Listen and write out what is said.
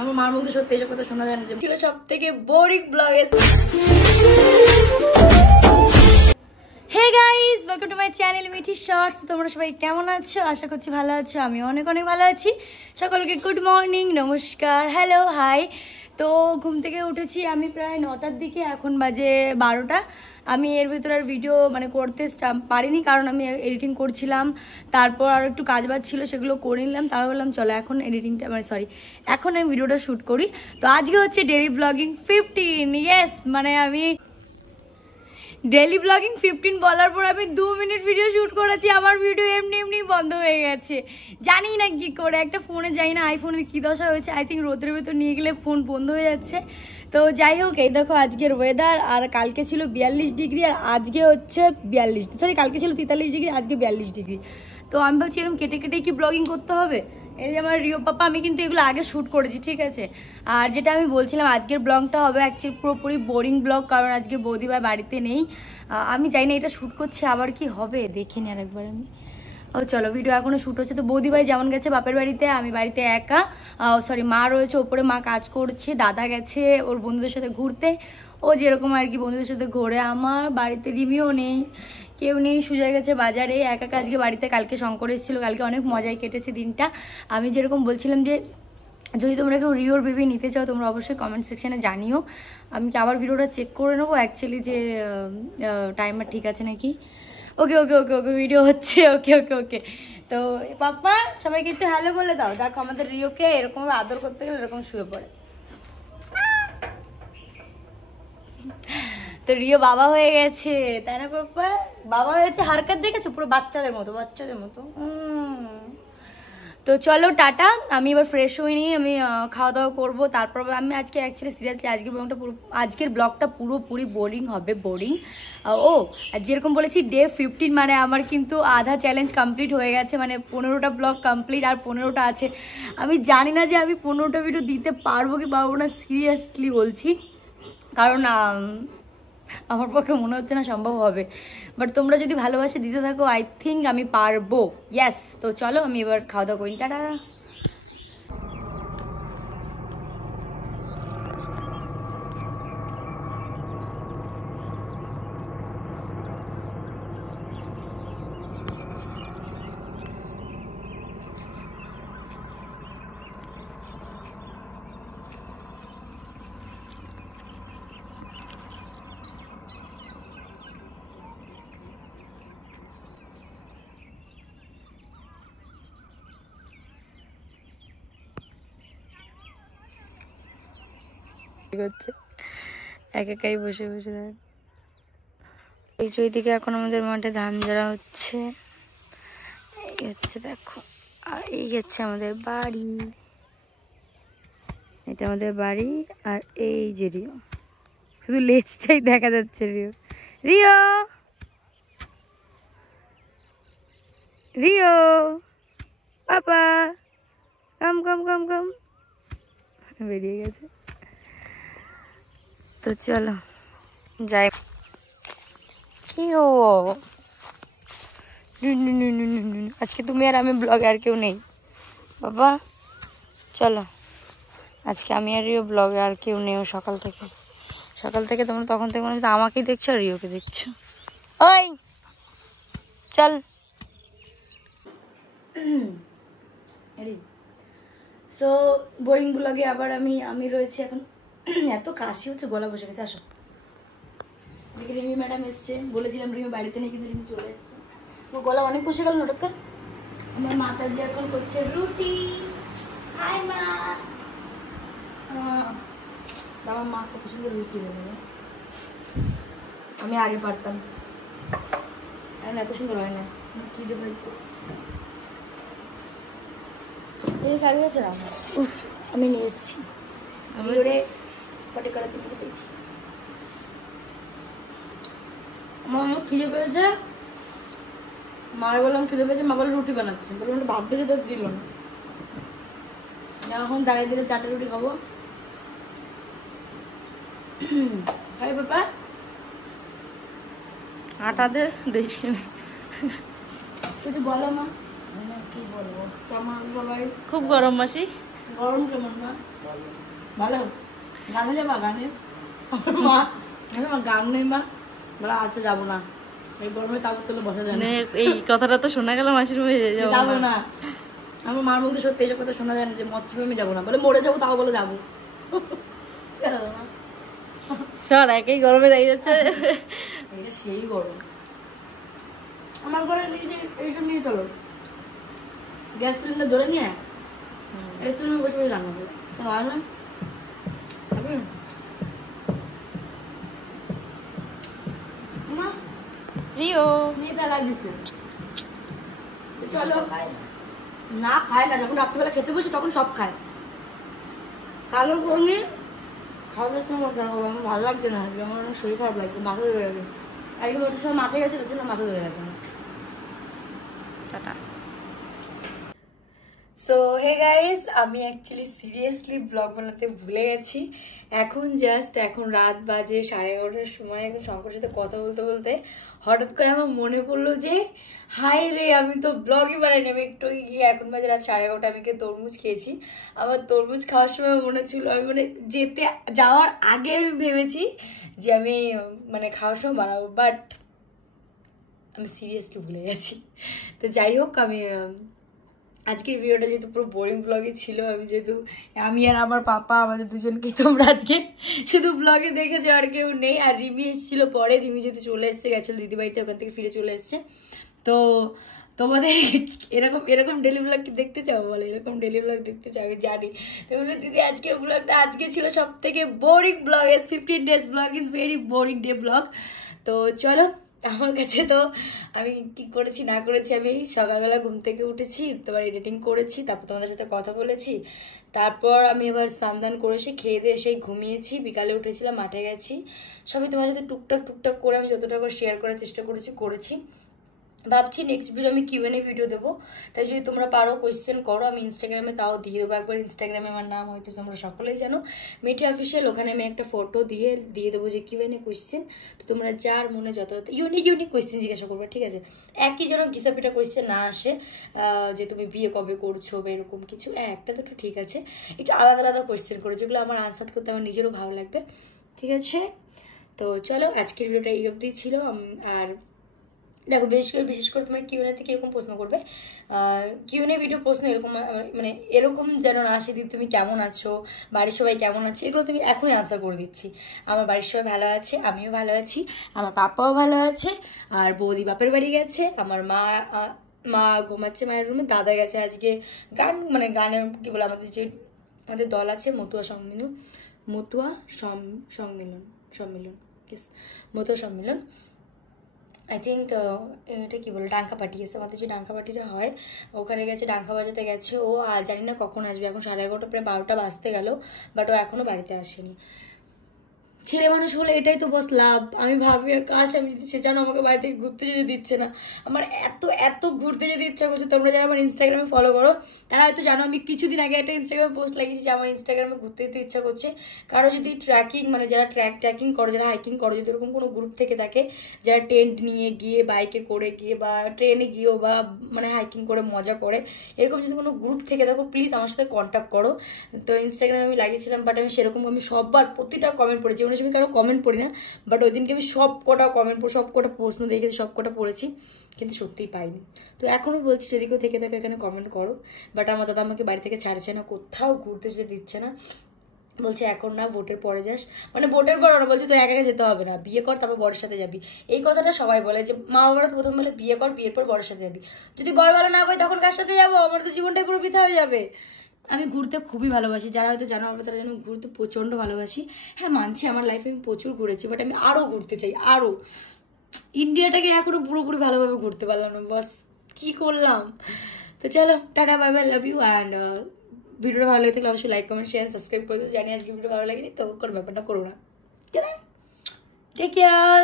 আমার মার মুখে সত্যি এসব কথা শোনা যায় না যে ছিল সব থেকে boring blog. Hey guys, welcome to my channel Mithi shorts. তোমরা সবাই কেমন আছো? আশা করছি ভালো আছো। আমি অনেক অনেক ভালো আছি। সকলকে গুড মর্নিং, নমস্কার, হ্যালো, হাই। তো ঘুম থেকে উঠেছি আমি প্রায় 9টার দিকে, এখন বাজে 12টা। আমি এর ভিতরে আর ভিডিও করতে পারিনি, কারণ আমি এডিটিং করছিলাম, তারপর আর একটু কাজ বাজ ছিল, সেগুলো করে নিলাম। তারপর বললাম চলো এখন এডিটিংটা এখন আমি ভিডিওটা শ্যুট করি। তো আজকে হচ্ছে ডেইলি ব্লগিং 15। ইয়েস, আমি ডেইলি ব্লগিং 15 বলার পর আমি 2 মিনিট ভিডিও শ্যুট করেছি। আমার ভিডিও এমনি বন্ধ হয়ে গেছে, জানি না কি করে। একটা ফোনে যাই না, আইফোনের কী দশা হয়েছে। আই থিঙ্ক রোদের ভেতর নিয়ে গেলে ফোন বন্ধ হয়ে যাচ্ছে। তো যাই হোক, এই দেখো আজকের ওয়েদার। আর কালকে ছিল 42 ডিগ্রি, আর আজকে হচ্ছে 42, সরি কালকে ছিল 43 ডিগ্রি, আজকে 42 ডিগ্রি। তো আমি ভাবছি এরকম কেটে কেটে কি ব্লগিং করতে হবে। এই যে আমার রিও পাপা, আমি কিন্তু এগুলো আগে শ্যুট করেছি, ঠিক আছে। আর যেটা আমি বলছিলাম, আজকের ব্লগটা হবে অ্যাকচুয়ালি পুরোপুরি বোরিং ব্লগ, কারণ আজকে বৌদিভাই বাড়িতে নেই। আমি জানি না এটা শ্যুট করছে আবার কি হবে, দেখিনি আর একবার আমি। ও চলো, ভিডিও এখনও শ্যুট হচ্ছে। তো বৌদিভাই যেমন গেছে বাপের বাড়িতে, আমি বাড়িতে একা। সরি, মা রয়েছে ওপরে, মা কাজ করছে, দাদা গেছে ওর বন্ধুদের সাথে ঘুরতে। ও যেরকম আর কি বন্ধুদের সাথে ঘোরে। আমার বাড়িতে রিমিও নেই, কেউ নেই, সুজয় গেছে বাজারে। একা আজকে বাড়িতে। কালকে শঙ্কর এসেছিলো, কালকে অনেক মজায় কেটেছে দিনটা। আমি যেরকম বলছিলাম যে যদি তোমরা কেউ রিওর বেবি নিতে চাও, তোমরা অবশ্যই কমেন্ট সেকশানে জানিও। আমি কি আবার ভিডিওটা চেক করে নেবো অ্যাকচুয়ালি যে টাইমার ঠিক আছে নাকি। ওকে ওকে ওকে ওকে, ভিডিও হচ্ছে। ওকে ওকে ওকে। তো পাপা, সবাইকে একটু হ্যালো বলে দাও। দেখো আমাদের রিওকে এরকমভাবে আদর করতে গেলে এরকম শুয়ে পড়ে। তো রিও বাবা হয়ে গেছে, তাই না পাপা? বাবা হয়েছে, হারকাত দেখেছো, পুরো বাচ্চাদের মতো, বাচ্চাদের মতো। তো চলো টাটা। আমি এবার ফ্রেশ হইনি, আমি খাওয়া দাওয়া করবো, তারপর আমি আজকে অ্যাকচুয়ালি সিরিয়াসলি আজকের ব্লগটা পুরোপুরি বোরিং হবে, বোরিং। ও আর যেরকম বলেছি ডে 15, আমার কিন্তু আধা চ্যালেঞ্জ কমপ্লিট হয়ে গেছে। 15টা ব্লগ কমপ্লিট, আর 15টা আছে। আমি জানি না যে আমি 15টা ভিডিও দিতে পারবো কি পারবো না, সিরিয়াসলি বলছি, কারণ আমার পক্ষে মনে হচ্ছে না সম্ভব হবে। বাট তোমরা যদি ভালোবাসে দিতে থাকো, আই থিঙ্ক আমি পারবো। ইয়েস। তো চলো আমি এবার খাওয়া দাওয়া করি, টাটা। করছে একাই বসে বসে। এই যে ওইদিকে এখন আমাদের মাঠে ধান ঝাড়া হচ্ছে, এই হচ্ছে দেখো। আর এই হচ্ছে আমাদের বাড়ি, এটা আমাদের বাড়ি। আর এই যে রিও, শুধু লেজটাই দেখা যাচ্ছে। রিও রিও রিও পাপা, কাম কাম কাম কাম, বেরিয়ে গেছে। তো চলো যাই। কি হো আজকে তুমি আর আমি ব্লগে, আর কেউ নেই বাবা। চলো আজকে আমি আর রিও ব্লগে, আর কেউ নেই। সকাল থেকে তোমরা তখন থেকে মনে হচ্ছে আমাকেই দেখছো আর রিওকে দেখছো। ওই চল। সো বোরিং ব্লগে আবার আমি রয়েছি এখন। এত কাশি হচ্ছে, গলা বসে গেছে। আসো, রিমি ম্যাডাম এসছে, বলেছিলাম রিমি বাড়িতে নেই, কিন্তু রিমি চলে এসছে। ও গলা অনেক বসে গেল হঠাৎ করে। আমার মাতাজি এখন করছে রুটি। হাই মা। আমার মা কত সুন্দর রুটি বানাবে, আমি আগে পারতাম, এখন এত সুন্দর হয় না। কি দেখেছি এই কাজ আছে না, আমি নিয়ে এসেছি। আমি ওরে পটে করাতে পেয়েছি। আমার অনেক খিদে পেয়েছে, মার বললাম খিদে পেয়েছে, মা বলে রুটি বানাচ্ছে, বললাম ভাত ভেজে তো দিল না। এখন দাঁড়িয়ে দিলে 4টা রুটি খাবো। খাই বাবা, আটা দে, দেশ কিনে। কিছু বলো মা। কি বলবো, কেমন সবাই? খুব গরম মাসি, গরম কেমন না? ভালো। গানে যাবা গানে? মা গান নেই মা, বলে আজকে যাবো না, এই গরমে তাবুর তলে বসা যায় না। এই কথাটা তো শোনা গেল মাসির মুখে, যাবো না। আমার মার মুখে সত্যি এসব কথা শোনা যায় না যে মৎস্যভূমি যাবো না, বলে মরে যাবো তাও বলে যাবো। শোন একই গরমে লেগে যাচ্ছে। এটা সেই গরম। আমার ঘরে নিজে এইসব নিয়ে চলো, গ্যাস সিলিন্ডার ধরে নিয়ে এই সিলিন্ডার বসে বসে রান্না করো, তো আর না প্রিয় নিয়ে লাগিয়েছে। চলো না খায় না, যখন রাত্রিবেলা খেতে বসে তখন সব খায়। কালো কমে খাওয়া দাওয়ার সময় আমার ভালো লাগছে না, আমার অনেক শরীর খারাপ লাগছে, মাথা ধরে গেছে। একদিন ওটার সময় মাঠে গেছে, তার জন্য মাথা ধরে গেছে। টাটা। সো হে গাইজ, আমি অ্যাকচুয়ালি সিরিয়াসলি ব্লগ বানাতে ভুলে গেছি। এখন রাত বাজে 11:30 সময়। এখন শঙ্করের সাথে কথা বলতে বলতে হঠাৎ করে আমার মনে পড়লো যে হাই রে, আমি তো ব্লগই বানাইনি। আমি একটু গিয়ে এখন বাজে রাত 11:30, আমি তরমুজ খেয়েছি। আমার তরমুজ খাওয়ার সময় মনে ছিল, আমি যাওয়ার আগে আমি ভেবেছি যে আমি খাওয়ার সময় বানাবো, বাট আমি সিরিয়াসলি ভুলে গেছি। তো যাই হোক, আজকের ভিডিওটা যেহেতু পুরো বোরিং ব্লগে ছিল, আমি আর আমার পাপা আমাদের দুজনকে তোমরা আজকে শুধু ব্লগে দেখেছো, আর কেউ নেই। আর রিমি এসেছিলো পরে, রিমি যেহেতু চলে এসছে, গেছিলো দিদিবাড়িতে, ওখান থেকে ফিরে চলে এসছে। তো তোমাদের এরকম ডেলি ব্লগ কি দেখতে চাও বলো? এরকম ডেলি ব্লগ দেখতে চাও, আমি জানি তোমাদের দিদি আজকের ব্লগটা আজকে ছিল সব থেকে boring blog. 15 days blog is very boring day blog. তো চলো, আমার কাছে তো আমি কি করেছি না করেছি, আমি সকালবেলা ঘুম থেকে উঠেছি, তোমার এডিটিং করেছি, তারপর তোমাদের সাথে কথা বলেছি, তারপর আমি এবার স্নান করে এসে খেয়ে দিয়ে এসেই ঘুমিয়েছি। বিকালে উঠেছিলাম, মাঠে গেছি, সবই তোমার সাথে টুকটাক করে আমি যতটা করে শেয়ার করার চেষ্টা করেছি। ভাবছি নেক্সট ভিডিও আমি Q&A ভিডিও দেবো, তাই যদি তোমরা পারো কোয়েশ্চেন করো, আমি ইনস্টাগ্রামে তাও দিয়ে দেবো একবার। ইনস্টাগ্রামে আমার নাম হয়তো তোমরা সকলেই জানো, মিঠি অফিসিয়াল। ওখানে আমি একটা ফটো দিয়ে দেবো যে Q&A কোয়েশ্চেন। তো তোমরা যার মনে যত ইউনিক কোয়েশ্চেন জিজ্ঞাসা করবে, ঠিক আছে? একই যেন ঘিসাপিটা কোয়েশ্চেন না আসে যে তুমি বিয়ে কবে করছো বা এরকম কিছু। একটা তো ঠিক আছে, একটু আলাদা কোয়েশ্চেন করে, যেগুলো আমার আনসার করতে আমার নিজেরও ভালো লাগবে, ঠিক আছে? তো চলো, আজকের ভিডিওটা এই অবধি ছিল। আর দেখো, বিশেষ করে তোমার Q&A থেকে এরকম প্রশ্ন করবে, Q&A ভিডিও প্রশ্ন এরকম এরকম যেন না আসে, দিদি তুমি কেমন আছো, বাড়ির সবাই কেমন আছে, এগুলো তুমি এখনই আনসার করে দিচ্ছি। আমার বাড়ির সবাই ভালো আছে, আমিও ভালো আছি, আমার পাপাও ভালো আছে, আর বৌদি বাপের বাড়ি গেছে, আমার মা ঘুমাচ্ছে মায়ের রুমে, দাদা গেছে আজকে গানে কি বলে আমাদের দল আছে, মতুয়া সম্মিলন। আই থিঙ্ক এটা কি বলে ডাঙ্কা পার্টি আছে, আমাদের যে ডাঙ্কা পার্টিটা হয় ওখানে গেছে, ডাঙ্কা বাজাতে গেছে ও। আর জানি না কখন আসবে, এখন 11:30 প্রায় 12টা বাজতে গেল, বাট ও এখনও বাড়িতে আসেনি। ছেলে মানুষ হলে এটাই তো বস লাভ। আমি ভাবি কাশ আমি যদি সে জানো আমাকে বাড়ি থেকে ঘুরতে যেতে দিচ্ছে না, আমার এত ঘুরতে যেতে ইচ্ছা করছে। তোমরা যারা আমার ইনস্টাগ্রামে ফলো করো তারা হয়তো জানো, আমি কিছুদিন আগে একটা ইনস্টাগ্রামে পোস্ট লাগিয়েছি যে আমার ইনস্টাগ্রামে ঘুরতে যেতে ইচ্ছা করছে। কারো যদি ট্র্যাকিং যারা ট্র্যাকিং করো, যারা হাইকিং করো, যদি এরকম কোনো গ্রুপ থেকে থাকে যারা টেন্ট নিয়ে গিয়ে, বাইকে করে গিয়ে বা ট্রেনে গিয়েও বা হাইকিং করে মজা করে, এরকম যদি কোনো গ্রুপ থেকে থাকো প্লিজ আমার সাথে কন্ট্যাক্ট করো। তো ইনস্টাগ্রামে আমি লাগিয়েছিলাম, বাট আমি সেরকম সববার প্রতিটা কমেন্ট পড়েছি, আমি কারো কমেন্ট পড়ি না, বাট ওই দিনকে আমি সব কটা প্রশ্ন দেখেছি, সব কটা পড়েছি, কিন্তু সত্যিই পাইনি। তো এখনও বলছি যদি কেউ থেকে থাকে এখানে কমেন্ট করো। বাট আমার দাদা আমাকে বাড়ি থেকে ছাড়ছে না, কোথাও ঘুরতে যেতে দিচ্ছে না, বলছে এখন না, ভোটের পরে যাস। ভোটের পর না, বলছে তো একা যেতে হবে না, বিয়ে কর তারপর বরের সাথে যাবি। এই কথাটা সবাই বলে যে মা বাবারা তো প্রথম বলে বিয়ে কর, বিয়ের পর বরের সাথে যাবি। যদি বর ভালো না হয় তখন কার সাথে যাবো? আমার তো জীবনটাই পুরো বৃথা হয়ে যাবে। আমি ঘুরতে খুবই ভালোবাসি, যারা হয়তো জানো আমরা, তারা যেন ঘুরতে প্রচণ্ড ভালোবাসি। হ্যাঁ মানছি, আমার লাইফে আমি প্রচুর ঘুরেছি, বাট আমি আরও ঘুরতে চাই, আরও। ইন্ডিয়াটাকে এখনও পুরোপুরি ভালোভাবে ঘুরতে পারলাম না, বাস কী করলাম। তো চলো, tata, bye bye, love you. And ভিডিওটা ভালো লাগে থাকলে অবশ্যই লাইক, কমেন্ট, শেয়ার, সাবস্ক্রাইব করে দেবো। জানি আজকে ভিডিও ভালো লাগেনি, তো কোনো ব্যাপারটা করো না। Take care.